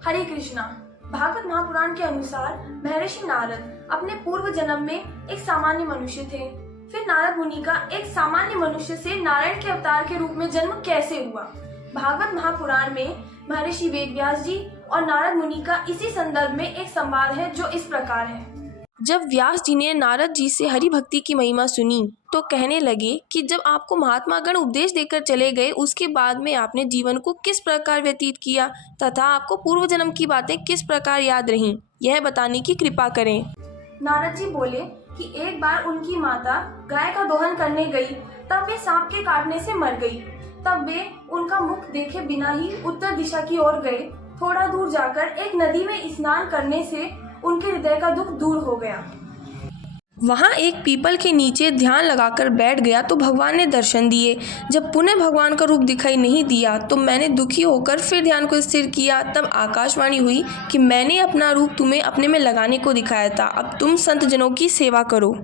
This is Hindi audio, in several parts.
हरे कृष्णा। भागवत महापुराण के अनुसार महर्षि नारद अपने पूर्व जन्म में एक सामान्य मनुष्य थे। फिर नारद मुनि का एक सामान्य मनुष्य से नारायण के अवतार के रूप में जन्म कैसे हुआ? भागवत महापुराण में महर्षि वेदव्यास जी और नारद मुनि का इसी संदर्भ में एक संवाद है जो इस प्रकार है। जब व्यास जी ने नारद जी से हरि भक्ति की महिमा सुनी तो कहने लगे कि जब आपको महात्मा गण उपदेश देकर चले गए उसके बाद में आपने जीवन को किस प्रकार व्यतीत किया तथा आपको पूर्व जन्म की बातें किस प्रकार याद रहीं, यह बताने की कृपा करें। नारद जी बोले कि एक बार उनकी माता गाय का दोहन करने गई, तब वे सांप के काटने से मर गई। तब वे उनका मुख देखे बिना ही उत्तर दिशा की ओर गए। थोड़ा दूर जाकर एक नदी में स्नान करने से उनके हृदय का दुख दूर हो गया। वहाँ एक पीपल के नीचे ध्यान लगाकर बैठ गया तो भगवान ने दर्शन दिए। जब पुनः भगवान का रूप दिखाई नहीं दिया तो मैंने दुखी होकर फिर ध्यान को स्थिर किया। तब आकाशवाणी हुई कि मैंने अपना रूप तुम्हें अपने में लगाने को दिखाया था, अब तुम संत जनों की सेवा करो।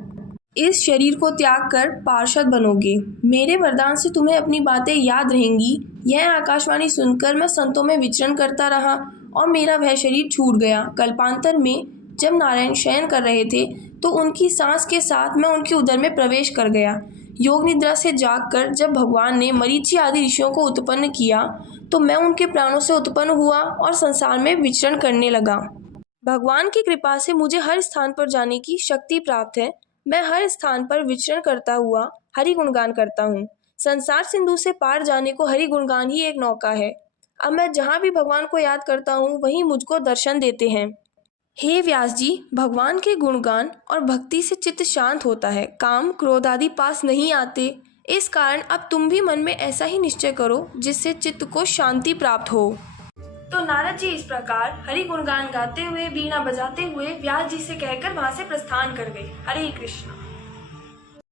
इस शरीर को त्याग कर पार्षद बनोगे, मेरे वरदान से तुम्हें अपनी बातें याद रहेंगी। यह आकाशवाणी सुनकर मैं संतों में विचरण करता रहा और मेरा वह शरीर छूट गया। कल्पांतर में जब नारायण शयन कर रहे थे तो उनकी सांस के साथ मैं उनके उदर में प्रवेश कर गया। योग निद्रा से जागकर जब भगवान ने मरीचि आदि ऋषियों को उत्पन्न किया तो मैं उनके प्राणों से उत्पन्न हुआ और संसार में विचरण करने लगा। भगवान की कृपा से मुझे हर स्थान पर जाने की शक्ति प्राप्त है। मैं हर स्थान पर विचरण करता हुआ हरि गुणगान करता हूँ। संसार सिंधु से पार जाने को हरि गुणगान ही एक नौका है। अब मैं जहाँ भी भगवान को याद करता हूँ वहीं मुझको दर्शन देते हैं। हे व्यास जी, भगवान के गुणगान और भक्ति से चित्त शांत होता है, काम क्रोध आदि पास नहीं आते। इस कारण अब तुम भी मन में ऐसा ही निश्चय करो जिससे चित्त को शांति प्राप्त हो। तो नारद जी इस प्रकार हरि गुणगान गाते हुए, वीणा बजाते हुए व्यास जी से कहकर वहां से प्रस्थान कर गए। हरे कृष्णा।